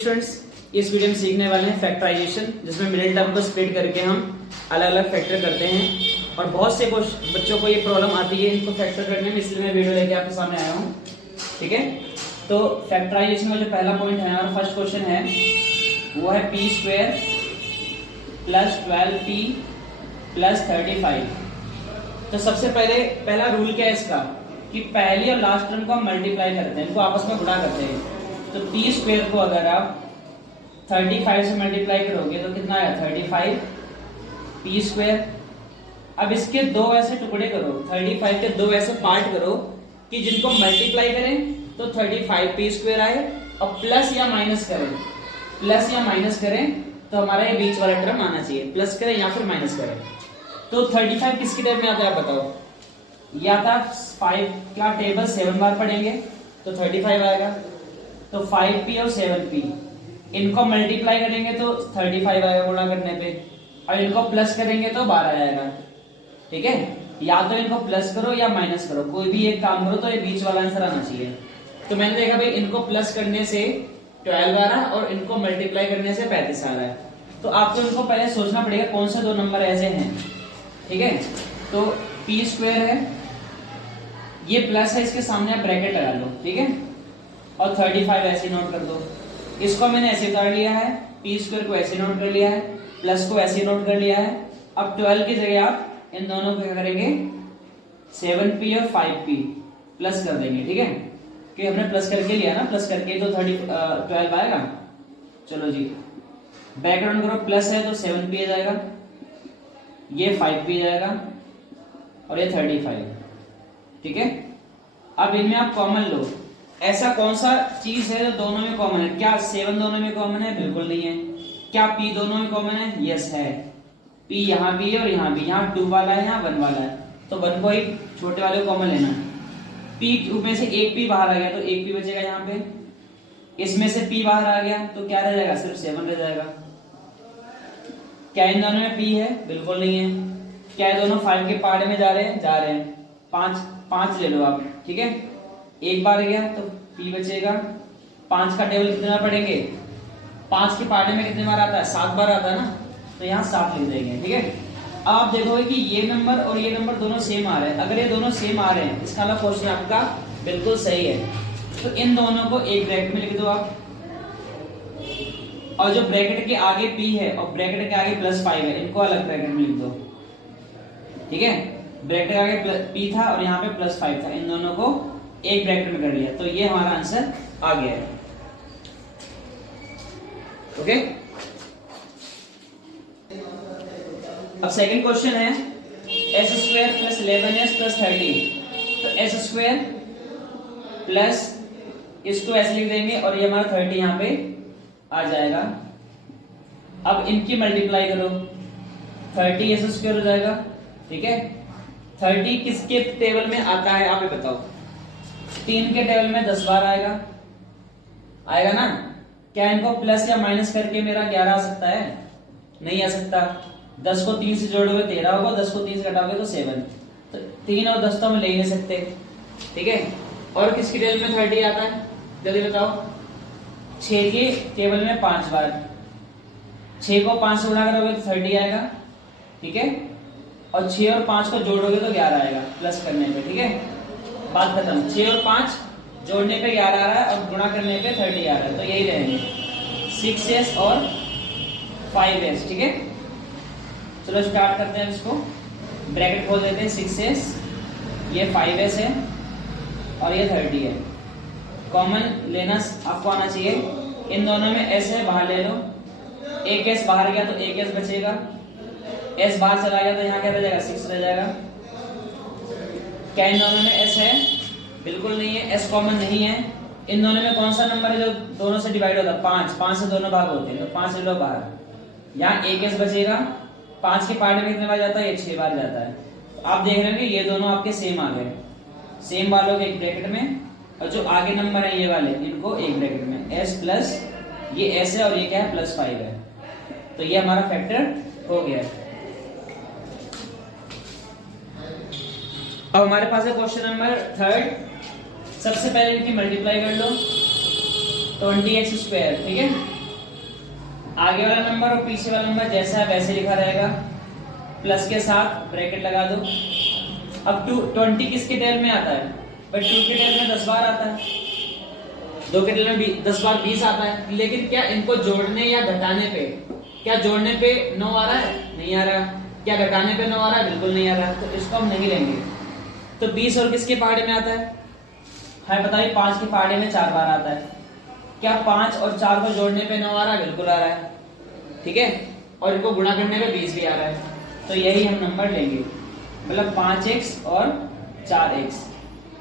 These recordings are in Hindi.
स्टूडेंट्स, इस वीडियो में सीखने वाले हैं फैक्टराइजेशन, जिसमें मिडिल टर्म को स्प्लिट करके हम अलग अलग फैक्टर करते हैं। और बहुत से बच्चों को ये प्रॉब्लम आती है इनको फैक्टर करने में, इसलिए मैं वीडियो लेके आपके सामने आया हूँ। ठीक है, तो फैक्टराइजेशन का जो पहला पॉइंट है और फर्स्ट क्वेश्चन है वो है P square plus 12p plus 35। तो सबसे पहला रूल क्या है इसका कि पहली और लास्ट टर्म को हम मल्टीप्लाई करते हैं, इनको आपस में गुणा करते हैं। तो पी स्क्वायर को अगर आप 35 से मल्टीप्लाई करोगे तो कितना आया 35 पी स्क्वायर। अब इसके दो ऐसे टुकड़े करो, 35 के दो ऐसे पार्ट करो कि जिनको मल्टीप्लाई करें तो 35 पी स्क्वायर आए, और प्लस या माइनस करें तो हमारा ये बीच वाला टर्म आना चाहिए, प्लस करें या फिर माइनस करें। तो 35 किसकी टर्म में आता है आप बताओ? या था 5 का टेबल 7 बार पढ़ेंगे तो 35 आएगा। तो 5p और 7p इनको मल्टीप्लाई करेंगे तो 35 आएगा गुणा करने पे, और इनको प्लस करेंगे तो 12 आएगा। ठीक है, या तो इनको प्लस करो या माइनस करो, कोई भी एक काम करो तो ये बीच वाला आंसर आना चाहिए। तो मैंने देखा भाई इनको प्लस करने से 12 आ रहा है और इनको मल्टीप्लाई करने से 35 आ रहा है। तो आपको इनको पहले सोचना पड़ेगा कौन से दो नंबर ऐसे हैं। ठीक है, तो पी स्क्वायर है, ये प्लस है, इसके सामने आप ब्रैकेट लगा लो। ठीक है, और 35 ऐसे नोट कर दो। इसको मैंने ऐसे कर लिया है, पी स्क्वायर को ऐसे नोट कर लिया है, प्लस को ऐसे नोट कर लिया है। अब 12 की जगह आप इन दोनों को क्या करेंगे 7p और 5p प्लस कर देंगे। ठीक है, कि हमने प्लस करके लिया ना, प्लस करके तो 12 आएगा। चलो जी, बैकग्राउंड करो, प्लस है तो 7p आ जाएगा, ये 5p जाएगा और ये 35। ठीक है, अब इनमें आप कॉमन लो। ऐसा कौन सा चीज है जो दोनों में कॉमन है? क्या 7 दोनों में कॉमन है? बिल्कुल नहीं है। क्या p दोनों में कॉमन है? यस है। p यहाँ भी है और यहाँ भी, यहाँ 2 वाला है, यहाँ 1 वाला है, तो 1 को ही छोटे वाले को कॉमन लेना है। p में से एक p बाहर आ गया तो एक p बचेगा यहाँ पे, इसमें से p बाहर आ गया तो क्या रह जाएगा? सिर्फ 7 रह जाएगा। क्या इन दोनों में p है? बिल्कुल नहीं है। क्या दोनों 5 के पार्ट में जा रहे हैं? 5 ले लो आप। ठीक है, एक बार गया तो p बचेगा। 5 का टेबल कितने बार पढ़ेंगे? 5 के पार्ट में कितने बार आता है? 7 बार आता है ना, तो यहाँ 7 लिख देंगे। ठीक है, अब आप देखोगे कि ये नंबर और ये नंबर दोनों सेम आ रहे हैं। अगर ये दोनों सेम आ रहे हैं, इसका मतलब क्वेश्चन आपका बिल्कुल सही है। तो इन दोनों को एक ब्रैकेट में लिख दो आप, और जो ब्रैकेट के आगे p है और ब्रैकेट के आगे +5 है, इनको अलग ब्रैकेट में लिख दो। ठीक है, ब्रैकेट के आगे p था और यहाँ पे +5 था, इन दोनों को एक ब्रैकेट में कर लिया, तो ये हमारा आंसर आ गया है। ओके, अब सेकंड क्वेश्चन है s² + 11s + 30। तो s² प्लस इसको ऐसे लिख देंगे और ये हमारा 30 यहाँ पे आ जाएगा। अब इनकी मल्टीप्लाई करो, 30 s² हो जाएगा। ठीक है, 30 किसके टेबल में आता है आप ये बताओ? 3 के टेबल में 10 बार आएगा ना। क्या इनको प्लस या माइनस करके मेरा 11 आ सकता है? नहीं आ सकता। 10 को 3 से जोड़ोगे 13 होगा, 10 को 3 से घटाओगे तो 7। तो 3 और 10 तो हम ले ही नहीं सकते। ठीक है, और किसके टेबल में 30 आता है जल्दी बताओ? 6 के टेबल में 5 बार, 6 को 5 से गुणा करोगे तो 30 आएगा। ठीक है, और 6 और 5 को जोड़ोगे तो 11 आएगा प्लस करने पे। ठीक है, बात खत्म। 6 और 5 जोड़ने पे 11 आ रहा है और गुणा करने पे 30 आ रहा है, तो यही रहेंगे 6s और 5s। ठीक है, चलो स्टार्ट करते हैं इसको। ब्रैकेट खोल देते हैं, 6s, ये 5s है और ये 30 है। कॉमन लेना आपको आना चाहिए। इन दोनों में s है, बाहर ले लो। एक s बाहर गया तो एक s बचेगा, s बाहर चला गया तो यहाँ क्या रह जाएगा? 6 रह जाएगा। क्या इन दोनों में s है? बिल्कुल नहीं है, s कॉमन नहीं है। इन दोनों में कौन सा नंबर है जो दोनों से डिवाइड होता है? 5 से दोनों भाग होते हैं, तो 5 ले लो बाहर। यहाँ एक s बचेगा, 5 के पार्ट में कितने बार जाता है? ये 6 बार जाता है। तो आप देख रहे हैं ये दोनों आपके सेम आ गए, सेम वालों के एक ब्रैकेट में, और जो आगे नंबर है ये वाले इनको एक ब्रैकेट में। s प्लस ये s है और ये क्या है? +5 है। तो ये हमारा फैक्टर हो गया है। अब हमारे पास है क्वेश्चन नंबर 3। सबसे पहले इनकी मल्टीप्लाई कर लो। 20x², ठीक है। आगे वाला नंबर और पीछे वाला नंबर जैसा है वैसे लिखा रहेगा, प्लस के साथ ब्रैकेट लगा दो। अब 20 किसके टेल में आता है भाई? 2 के टेल में 10 बार आता है, 2 के टेल में 10 बार 20 आता है। लेकिन क्या इनको जोड़ने या घटाने पे, क्या जोड़ने पे 9 आ रहा है? नहीं आ रहा। क्या घटाने पे 9 आ रहा है? बिल्कुल नहीं आ रहा, तो इसको हम नहीं लेंगे। तो 20 और किसके पहाड़े में आता है? है बताइए, 5 के पहाड़े में 4 बार आता है। क्या 5 और 4 को जोड़ने पे 9 आ रहा है? बिल्कुल आ रहा है, ठीक है। और इनको गुणा करने पे 20 भी आ रहा है, तो यही हम नंबर लेंगे। मतलब 5x और 4x,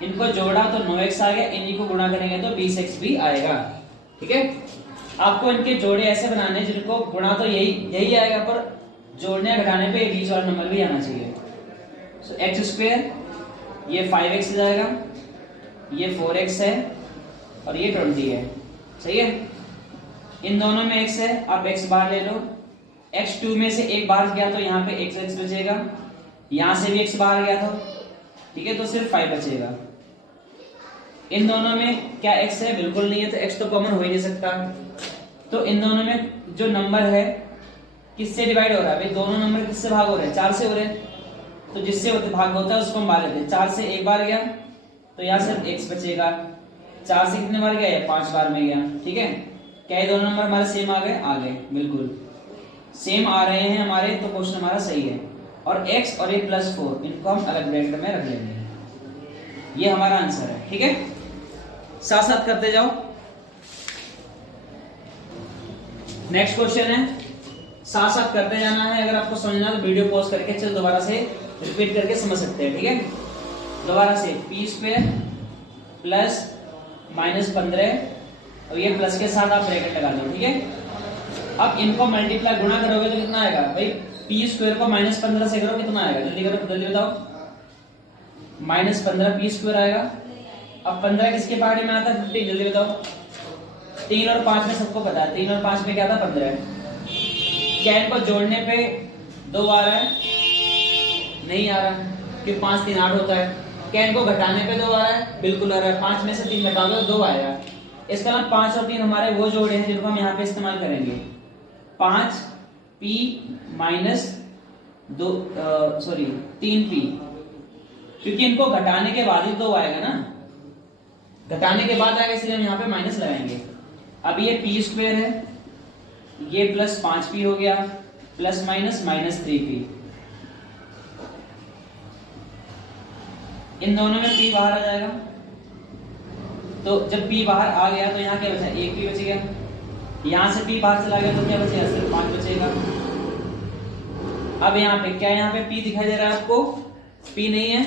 इनको जोड़ा तो 9x आ गया, इन्हीं को गुणा करेंगे तो 20x भी आएगा, ठीक है। आपको इनके जोड़े ऐसे बनाने जिनको गुणा तो यही आएगा, पर जोड़ने या घटाने पे बीच वाला नंबर भी आना चाहिए। सो x², ये 5x हो जाएगा, ये 4x है और ये 20 है, सही है। इन दोनों में x है, आप x बाहर ले लो। x2 में से एक बाहर गया तो यहाँ पे x बचेगा, यहां से भी x बाहर गया था, ठीक है, तो सिर्फ 5 बचेगा। इन दोनों में क्या x है? बिल्कुल नहीं है, तो x तो कॉमन हो ही नहीं सकता। तो इन दोनों में जो नंबर है किससे डिवाइड हो रहा है भाई? दोनों नंबर किससे भाग हो रहे हैं? 4 से हो रहे हैं, तो जिससे भाग होता है उसको हम बाहर लेते हैं। 4 से एक बार गया तो यहाँ सिर्फ x बचेगा, 4 से कितने बार गया? ये 5 बार में गया, ठीक है। क्या ये दोनों नंबर हमारे सेम आ गए? आ गए, बिल्कुल सेम आ रहे हैं हमारे, तो क्वेश्चन हमारा सही है। और x और ये +4 इनको हम अलग ब्रैकेट में रख लेंगे, ये हमारा आंसर है, ठीक है। साथ साथ करते जाओ। नेक्स्ट क्वेश्चन है, साथ साथ करते जाना है। अगर आपको समझना तो वीडियो पॉज करके चल दोबारा से रिपीट करके समझ सकते हैं, ठीक है। दोबारा से p² प्लस -15 और ये प्लस के साथ आप ब्रैकेट लगा लो, ठीक है। अब इनको मल्टीप्लाई गुणा करोगे तो कितना आएगा भाई? p² को -15 से करो, कितना आएगा? जल्दी करो, जल्दी बताओ। -15 p² आएगा। अब 15 किसके पहाड़े में आता है? 15, जल्दी बताओ। 3 और 5 में सबको पता है, 3 और 5 में क्या था? 15। क्या इनको जोड़ने पे 2 आ रहा है? नहीं आ रहा, क्योंकि 5 3 8 होता है। क्या इनको घटाने पे 2 आ रहा है? बिल्कुल आ रहा है। 5 में से 3 घटा दो, 2 आएगा। इसका मतलब 5 और 3 हमारे वो जोड़े हैं जिनको हम यहाँ पे इस्तेमाल करेंगे। 5p -2 सॉरी 3p, क्योंकि इनको घटाने के बाद ही 2 आएगा ना, घटाने के बाद आएगा, इसलिए हम यहाँ पे माइनस लगाएंगे। अब ये p² है, ये प्लस 5p हो गया, प्लस माइनस -3p। इन दोनों में p बाहर आ जाएगा, तो जब p बाहर आ गया तो यहाँ क्या बचा? 1p बच गया। यहां से p बाहर चला गया तो क्या बचेगा? सिर्फ 5 बचेगा। अब यहाँ पे क्या, यहाँ पे p दिखाई दे रहा है आपको? p नहीं है,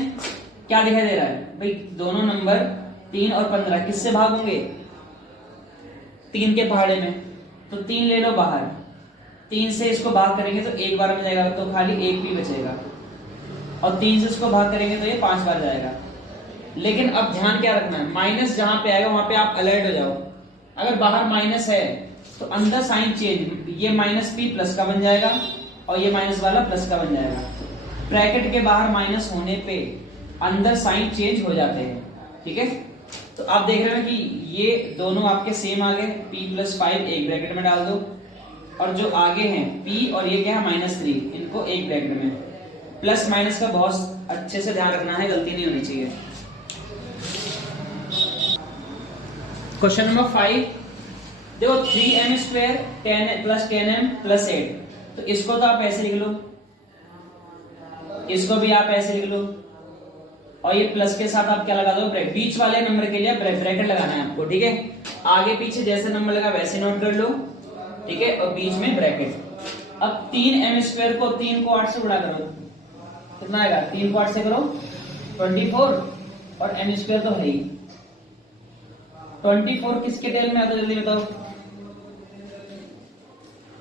क्या दिखाई दे रहा है भाई? दोनों नंबर 3 और 15 किससे भाग होंगे? 3 के पहाड़े में, तो 3 ले लो बाहर। 3 से इसको भाग करेंगे तो 1 बार में जाएगा, तो खाली 1p बचेगा। और 3 से इसको भाग करेंगे तो ये 5 बार जाएगा। लेकिन अब ध्यान क्या रखना है, माइनस जहां पे आएगा वहां पे आप अलर्ट हो जाओ। अगर बाहर माइनस है तो अंदर साइन चेंज, ये -p प्लस का बन जाएगा और ये माइनस वाला प्लस का बन जाएगा। ब्रैकेट के बाहर माइनस होने पे अंदर साइन चेंज हो जाते हैं, ठीक है। तो आप देख रहे हो कि ये दोनों आपके सेम आ गए, p + 5 एक ब्रैकेट में डाल दो, और जो आगे हैं p और ये क्या है -3, इनको एक ब्रैकेट में। प्लस माइनस का बहुत अच्छे से ध्यान रखना है, गलती नहीं होनी चाहिए। क्वेश्चन नंबर 5 देखो, 3m² 10 + 10m + 8, तो इसको तो आप ऐसे लिख लो, इसको भी आप ऐसे लिख लो, और ये प्लस के साथ आप क्या लगा दो? ब्रैकेट। बीच वाले नंबर के लिए ब्रैकेट लगाना है आपको, ठीक है। आगे पीछे जैसे नंबर लगा वैसे नोट कर लो, ठीक है, और बीच में ब्रैकेट। अब 3m² को 3 को 8 से गुणा करो, कितना आएगा? 3 को 8 से करो 24, और m² तो है ही। 24 किसके टेल में आता है? जल्दी बताओ।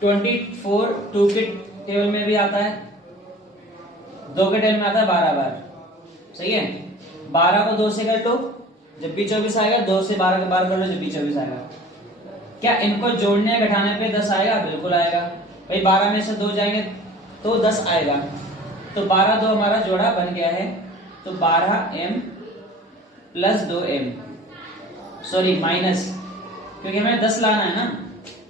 24 2 के टेबल में भी आता है, 2 के टेबल में आता है 12 बार, सही है। 12 को 2 से कर लो, जब भी 24 आएगा। 2 से 12 के बार कर लो, जब भी 24 आएगा। क्या इनको जोड़ने या घटाने पे 10 आएगा? बिल्कुल आएगा भाई। 12 में से 2 जाएंगे तो 10 आएगा, तो 12 2 हमारा जोड़ा बन गया है, तो 12m + 2m, सॉरी माइनस, क्योंकि हमें 10 लाना है ना,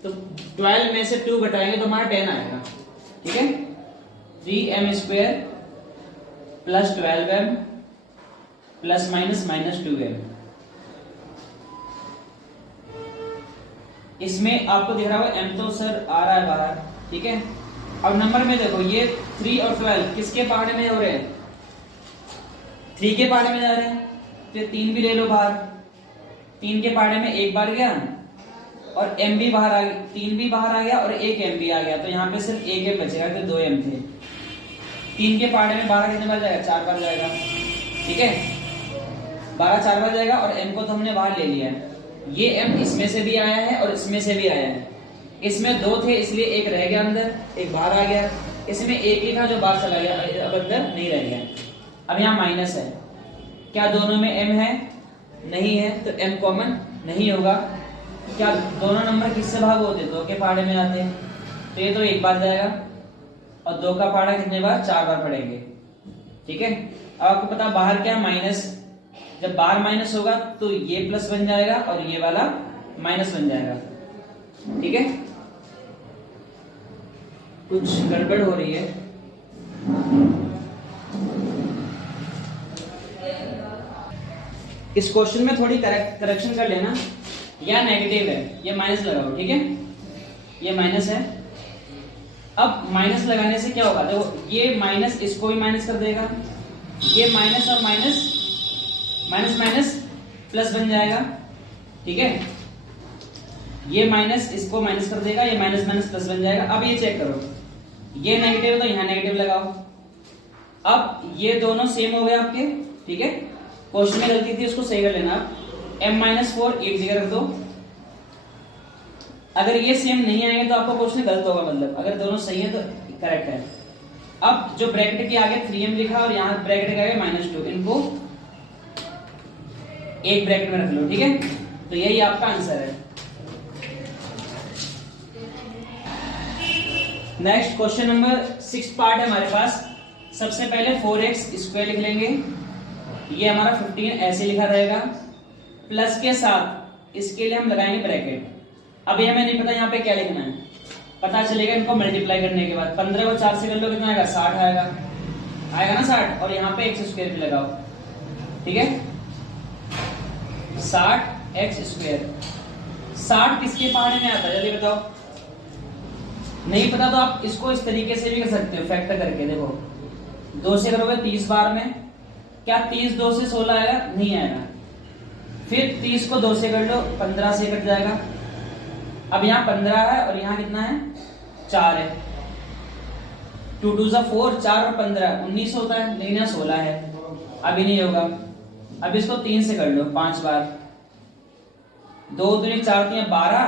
तो 12 में से 2 घटाएंगे तो हमारा 10 आएगा। ठीक है, 3m² plus 12m plus minus minus 2m। इसमें आपको दिख रहा होगा m तो सर आ रहा है बाहर। ठीक है, अब नंबर में देखो ये 3 और 12 किसके पहाड़े में हो रहे हैं? 3 के पहाड़े में जा रहे हैं, तो 3 भी ले लो बाहर। 3 के पहाड़े में एक बार गया और m भी बाहर आ गया, 3 भी बाहर आ गया और एक m भी आ गया, तो यहाँ पे सिर्फ एक m बचेगा, तो 2 m थे। 3 के पहाड़े में 12 कितने बार जाएगा? 4 बार जाएगा। ठीक है, 12 4 बार जाएगा और m को तो हमने बाहर ले लिया है। ये m इसमें से भी आया है और इसमें से भी आया है। इसमें 2 थे इसलिए एक रह गया अंदर, एक बाहर आ गया। इसमें एक ही था जो बाहर चला गया, अब अंदर नहीं रह गया। अब यहाँ माइनस है, क्या दोनों में m है? नहीं है, तो m कॉमन नहीं होगा। क्या दोनों नंबर किससे भाग होते? 2 के पहाड़े में आते हैं, तो ये तो एक बार जाएगा और 2 का पहाड़ा कितने बार? 4 बार पड़ेंगे। ठीक है, अब आपको पता बाहर क्या? माइनस। जब बाहर माइनस होगा तो ये प्लस बन जाएगा और ये वाला माइनस बन जाएगा। ठीक है, कुछ गड़बड़ हो रही है। इस क्वेश्चन में थोड़ी करेक्शन कर लेना। या नेगेटिव है, ये माइनस लगाओ। ठीक है, ये माइनस है। अब माइनस लगाने से क्या होगा? देखो ये माइनस इसको भी माइनस कर देगा, ये माइनस और माइनस माइनस माइनस प्लस बन जाएगा। ठीक है, ये माइनस इसको माइनस कर देगा, ये माइनस माइनस प्लस बन जाएगा। अब ये चेक करो, ये नेगेटिव है तो यहाँ नेगेटिव लगाओ। अब ये दोनों सेम हो गए आपके। ठीक है, क्वेश्चन में गलती थी उसको सही कर लेना आप। m-4 एक जगह रख दो। अगर ये सेम नहीं आएंगे तो आपका क्वेश्चन गलत होगा, मतलब अगर दोनों सही है तो करेक्ट है। अब जो ब्रैकेट के आगे 3m लिखा और यहाँ ब्रैकेट के आगे -2, इनको एक ब्रैकेट में रख लो। ठीक है, तो यही आपका आंसर है। नेक्स्ट क्वेश्चन नंबर 6 पार्ट है हमारे पास। सबसे पहले 4x² लिख लेंगे, ये हमारा 15 ऐसे लिखा रहेगा। प्लस के साथ इसके लिए हम लगाएंगे ब्रैकेट। अभी हमें नहीं पता यहाँ पे क्या लिखना है, पता चलेगा इनको मल्टीप्लाई करने के बाद। 15 को 4 से कर लो, कितना आएगा? 60 आएगा, आएगा ना 60। और यहाँ पे x² भी लगाओ। ठीक है, 60x²। 60 किसके पहाड़े में आता है जल्दी बताओ? नहीं पता तो आप इसको इस तरीके से भी कर सकते हो, फैक्टर करके। देखो 2 से करोगे 30 बार में, क्या 30 2 से 16 आएगा? नहीं आएगा। फिर 30 को 2 से कर लो, 15 से कट जाएगा। अब यहाँ 15 है और यहाँ कितना है? 4 है। 2 2 4, 4 और 15 19 होता है, लेकिन यहाँ 16 है, अभी नहीं होगा। अब इसको 3 से कर लो 5 बार। 2 दूनी 4 3 12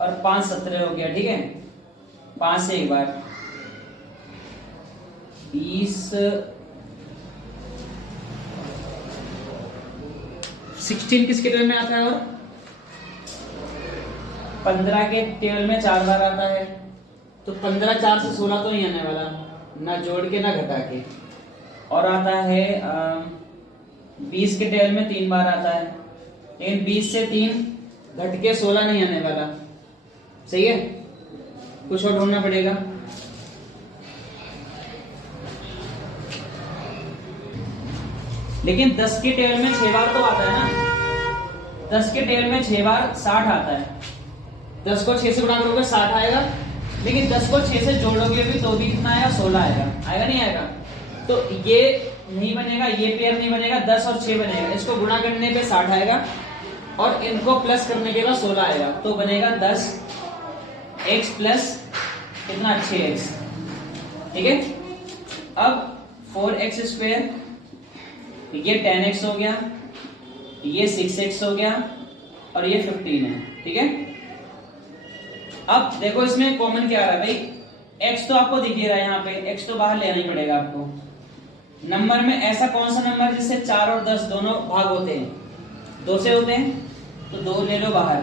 और 5 17 हो गया। ठीक है, 5 से एक बार 20 16 किसके टेबल में आता है? और 15 के टेबल में 4 बार आता है, तो 15 4 से 16 तो नहीं आने वाला, ना जोड़ के ना घटा के। और आता है 20 के टेबल में 3 बार आता है, लेकिन 20 से 3 घट के 16 नहीं आने वाला। सही है, कुछ और ढूंढना पड़ेगा। लेकिन 10 के टेबल में 6 बार तो आता है ना। 10 के टेबल में 6 बार 60 आता है। 10 को 6 से गुणा करोगे 60 आएगा, लेकिन 10 को 6 से जोड़ोगे भी तो भी कितना आएगा? 16 आएगा। आएगा नहीं आएगा? तो ये नहीं बनेगा, ये पेयर नहीं बनेगा, 10 और 6 बनेगा। इसको गुणा करने पे 60 आएगा और इनको प्लस करने के बाद 16 आएगा, तो बनेगा 10x प्लस कितना? 6x। ठीक है, अब 4x², ये 10x हो गया, ये 6x हो गया और ये 15 है। ठीक है, अब देखो इसमें कॉमन क्या आ रहा है भाई? x तो आपको दिख ही रहा है यहाँ पे, x तो बाहर लेना ही पड़ेगा आपको। नंबर में ऐसा कौन सा नंबर जिससे 4 और 10 दोनों भाग होते हैं? 2 से होते हैं, तो 2 ले लो बाहर।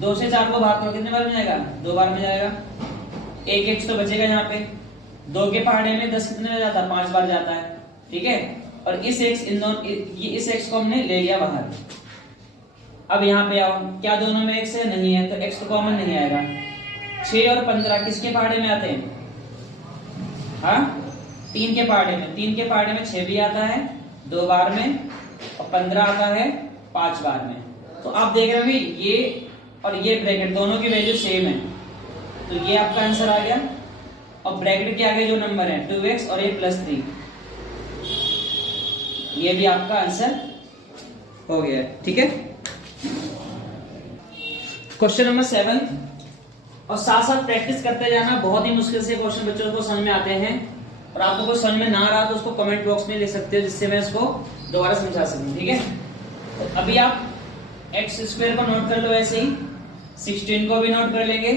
2 से 4 को भाग करो, कितने बार में जाएगा? 2 बार में जाएगा। एक x तो बचेगा यहाँ पे। 2 के पहाड़े में 10 कितने में जाता है? 5 बार जाता है। ठीक है, और इस x इन दोनों, इस x को हमने ले लिया बाहर। अब यहाँ पे आओ, क्या दोनों में x है? नहीं है, तो x तो कॉमन नहीं आएगा। 6 और 15 किसके पहाड़े में आते हैं? हाँ, 3 के पहाड़े में। 3 के पहाड़े में 6 भी आता है 2 बार में, और 15 आता है 5 बार में। तो आप देख रहे होंगे ये और ये ब्रैकेट दोनों की वैल्यू सेम है, तो ये आपका आंसर आ गया। और ब्रैकेट के आगे जो नंबर है 2x और ये +3, ये भी आपका आंसर हो गया। ठीक है, क्वेश्चन नंबर 7। और साथ साथ प्रैक्टिस करते जाना, बहुत ही मुश्किल से क्वेश्चन बच्चों को समझ में आते हैं। और आपको कोई समझ में ना आ रहा तो उसको कमेंट बॉक्स में लिख सकते हो, जिससे मैं इसको दोबारा समझा सकूं। ठीक है, तो अभी आप x² को नोट कर लो, ऐसे ही 16 को भी नोट कर लेंगे।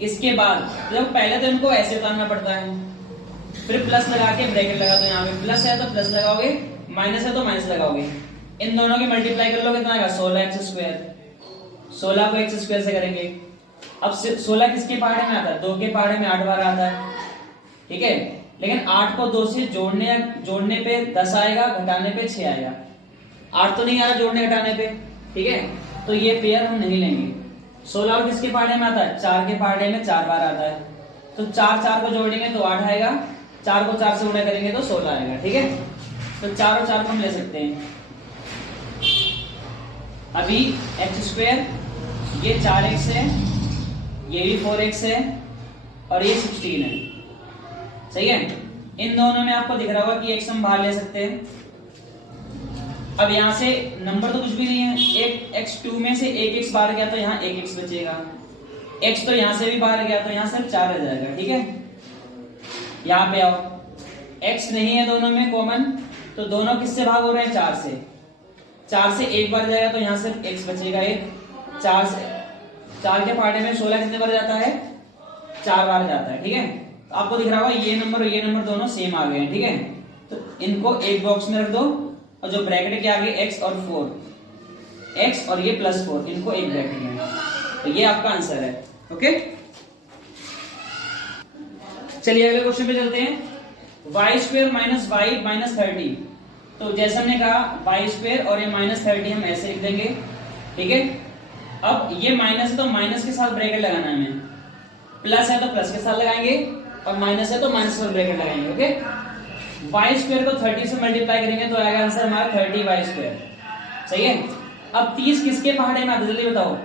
इसके बाद जब पहले तो इनको ऐसे उतारना पड़ता है, फिर प्लस लगा के ब्रैकेट लगा दो। यहाँ पे प्लस है तो प्लस लगाओगे, माइनस है तो माइनस लगाओगे। इन दोनों की मल्टीप्लाई कर लो, कितना आएगा? 16x²। 16 को x² से करेंगे। अब 16 किसके पहाड़े में आता है? 2 के पहाड़े में 8 बार आता है। ठीक है, लेकिन 8 को 2 से जोड़ने पे 10 आएगा, घटाने पे 6 आएगा। 8 तो नहीं आ रहा जोड़ने घटाने पे। ठीक है, तो ये पेयर हम नहीं लेंगे। 16 और किसके पहाड़े में आता है? 4 के पहाड़े में 4 बार आता है। तो 4 को जोड़ेंगे तो 8 आएगा, 4 को 4 से गुणा करेंगे तो 16 आएगा। ठीक है, तो 4 और 4 को हम ले सकते हैं। अभी x², ये 4x है, ये भी 4x है, और ये 16 है। सही है, इन दोनों में आपको दिख रहा होगा कि x हम बाहर ले सकते हैं। अब यहां से नंबर तो कुछ भी नहीं है, एक x2 में से एक x बाहर गया तो यहाँ एक x बचेगा। x तो यहां से भी बाहर गया तो यहाँ सिर्फ 4 रह जाएगा। ठीक है, यहाँ पे आओ, x नहीं है दोनों में कॉमन, तो दोनों किससे भाग हो रहे हैं? 4 से। 4 से एक बार जाएगा तो यहाँ सिर्फ x बचेगा एक। 4 के पहाड़े में 16 कितने बार जाता है? 4 बार जाता है। ठीक है, तो आपको दिख रहा होगा ये नंबर और ये नंबर दोनों सेम आ गए हैं। ठीक है, तो इनको एक बॉक्स में रख दो, और जो ब्रैकेट के आगे x और 4, x और ये +4, इनको एक ब्रैकेट में। तो ये आपका आंसर है। ओके, चलिए अगले क्वेश्चन पे चलते हैं। y² - y - 30। तो जैसे हमने कहा y² और ये -30 हम ऐसे लिख देंगे। ठीक है, अब ये माइनस है तो माइनस के साथ ब्रैकेट लगाना है हमें, प्लस है तो प्लस के साथ लगाएंगे, और माइनस है तो माइनस पर ब्रैकेट लगाएंगे। ओके, y² को 30 से मल्टीप्लाई करेंगे तो आएगा आंसर हमारा 30y²। सही है, अब 30 किसके पहाड़े में आता है? जल्दी बताओ।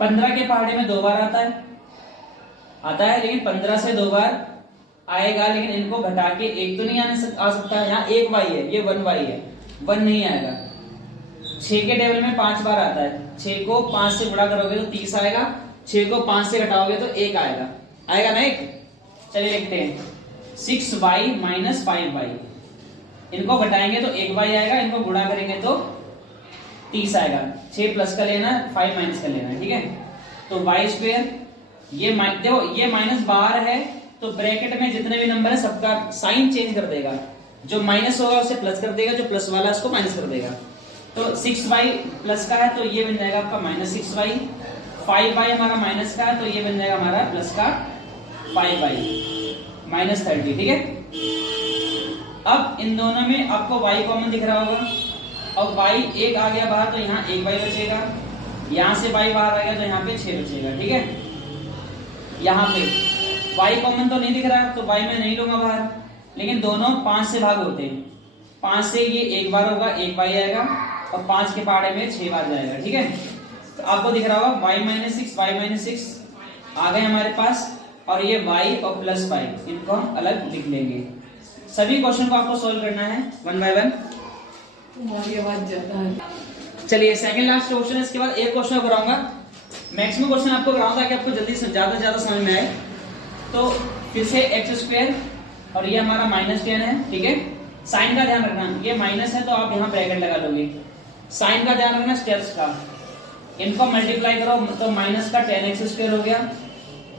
15 के पहाड़े में 2 बार आता है, लेकिन 15 से 2 बार आएगा, लेकिन इनको घटा के एक तो नहीं आ सकता। यहाँ 1 y है, ये 1 y है, 1 नहीं आएगा। 6 के टेबल में 5 बार आता है, 6 को 5 से गुणा करोगे तो 30 आएगा, 6 को 5 से घटाओगे तो 1 आएगा ना एक। चलिए लिखते हैं 6y - 5y। इनको घटाएंगे तो 1y आएगा, इनको गुणा करेंगे तो 30 आएगा। 6 प्लस का लेना है, 5 माइनस का लेना है। ठीक है, तो y², ये देखो ये माइनस बाहर है, तो ब्रैकेट में जितने भी नंबर है सबका साइन चेंज कर देगा। जो माइनस होगा उसे प्लस कर देगा, जो प्लस वाला उसको माइनस कर देगा। तो 6y प्लस का है तो ये बन जाएगा आपका -6y। 5y हमारा माइनस का है तो ये बन जाएगा हमारा प्लस का 5y -30। ठीक है, अब इन दोनों में आपको y कॉमन दिख रहा होगा, और y एक आ गया बाहर तो यहाँ 1y बचेगा, यहाँ से y बाहर आ गया तो यहाँ पे 6 बचेगा। ठीक है, यहाँ पे y कॉमन तो नहीं दिख रहा तो y मैं नहीं लूंगा बाहर, लेकिन दोनों 5 से भाग होते हैं। 5 से ये एक बार होगा, 1y आएगा, और 5 के पहाड़े में 6 बार जाएगा। ठीक है, तो आपको दिख रहा होगा y - 6 आ गए हमारे पास, और ये y और +5 इनको हम अलग लिख लेंगे। सभी क्वेश्चन को आपको सोल्व करना है 1 बाय 1। तुम्हारी आवाज ज्यादा है। चलिए सेकंड लास्ट क्वेश्चन है, इसके बाद एक क्वेश्चन कराऊंगा। मैक्सिमम क्वेश्चन आपको कराऊंगा ताकि आपको जल्दी से ज्यादा समझ में आए। तो फिर से x² और ये हमारा -10 है। ठीक है, साइन का ध्यान रखना, ये माइनस है तो आप यहाँ ब्रैकेट लगा लोगे। साइन का ध्यान रखना स्टेप्स का, इनको मल्टीप्लाई करो तो माइनस का 10x² हो गया।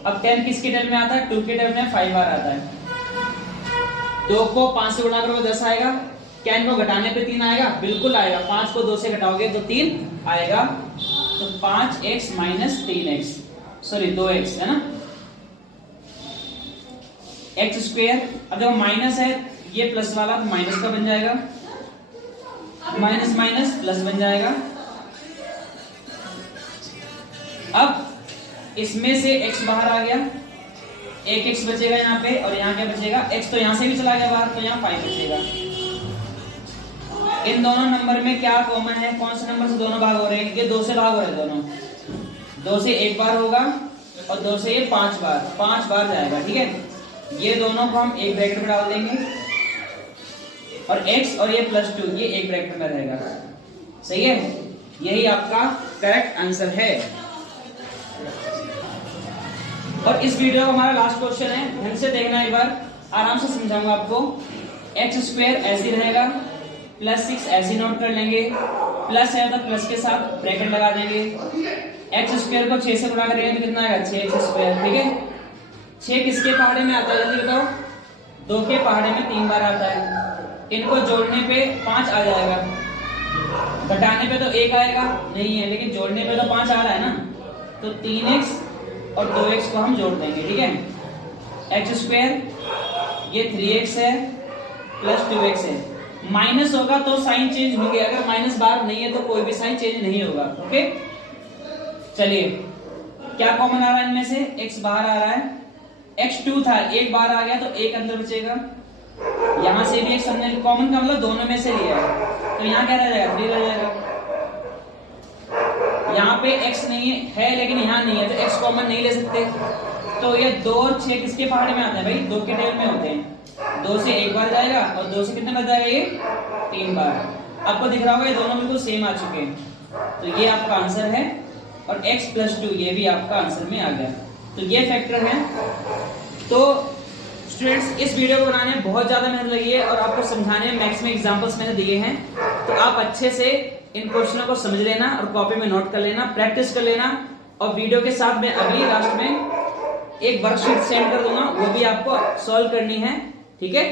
अब 10 किसके टेबल में आता है? 2 के टेबल में 5 बार आता है। 2 को 5 से गुणा करोगे 10 आएगा, क्या इनको घटाने पे 3 आएगा? बिल्कुल आएगा। 5 को 2 से घटाओगे तो 3 आएगा, तो 5x - 3x, सॉरी 2x है ना, x²। अब जब माइनस है ये प्लस वाला तो माइनस का बन जाएगा, माइनस माइनस प्लस बन जाएगा। अब इसमें से x बाहर आ गया, एक x बचेगा यहाँ पे, और यहाँ क्या बचेगा, x तो यहाँ से भी चला गया बाहर, तो यहाँ 5 बचेगा। इन दोनों नंबर में क्या कॉमन है, कौन से नंबर से दोनों भाग हो रहे हैं, ये 2 से भाग हो रहे हैं दोनों, 2 से 1 बार होगा और 2 से ये 5 बार जाएगा, ठीक है। ये दोनों को हम एक ब्रैकेट में डाल देंगे और x और ये +2 ये एक ब्रैकेट में रहेगा, सही है। यही आपका करेक्ट आंसर है। और इस वीडियो का हमारा लास्ट क्वेश्चन है, ढंग से देखना एक बार, आराम से समझाऊंगा आपको। x² ऐसे रहेगा, +6 ऐसे नोट कर लेंगे, प्लस है तो प्लस के साथ ब्रैकेट लगा देंगे। x² को 6 से गुणा करेंगे तो कितना आएगा, 6x², ठीक है। 6 किसके पहाड़े में आता है जल्दी बताओ, 2 के पहाड़े में 3 बार आता है। इनको जोड़ने पे 5 आ जाएगा, घटाने पे तो 1 आएगा नहीं है, लेकिन जोड़ने पे तो 5 आ रहा है ना, तो 3x और 2x को हम जोड़ देंगे, ठीक है। x² ये 3x है प्लस 2x है, माइनस होगा तो साइन चेंज हो गया, अगर माइनस बाहर नहीं है तो कोई भी साइन चेंज नहीं होगा, ओके। चलिए क्या कॉमन आ रहा है इनमें से, x बाहर आ रहा है, x2 था, 1 बाहर आ गया तो 1 अंदर बचेगा, यहां से भी x हमने कॉमन का मतलब दोनों में से लिया है, तो यहाँ क्या रह जाएगा, 3 रह जाएगा। यहाँ पे x नहीं है लेकिन यहाँ नहीं है, तो x कॉमन नहीं ले सकते, तो ये 2 और 6 किसके पहाड़े में आते हैं भाई, 2 के टेबल में होते हैं। 2 से 1 बार जाएगा और 2 से कितने बार जाएगा, ये 3 बार। आपको दिख रहा होगा ये दोनों बिल्कुल सेम आ चुके हैं, तो ये आपका आंसर है। और x + 2 ये भी आपका आंसर में आ गया, तो ये फैक्टर है। तो स्टूडेंट्स इस वीडियो को बनाने में बहुत ज्यादा मेहनत लगी है और आपको समझाने में मैक्सिमम एग्जांपल्स मैंने दिए हैं, तो आप अच्छे से इन क्वेश्चनों को समझ लेना और कॉपी में नोट कर लेना, प्रैक्टिस कर लेना। और वीडियो के साथ मैं अभी लास्ट में एक वर्कशीट सेंड कर दूंगा, वो भी आपको सॉल्व करनी है, ठीक है।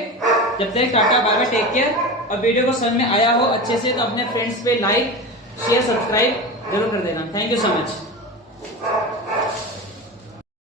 जब तक tata bye bye, take care. और वीडियो को समझ में आया हो अच्छे से तो अपने फ्रेंड्स पे लाइक शेयर सब्सक्राइब जरूर कर देना। Thank you so much.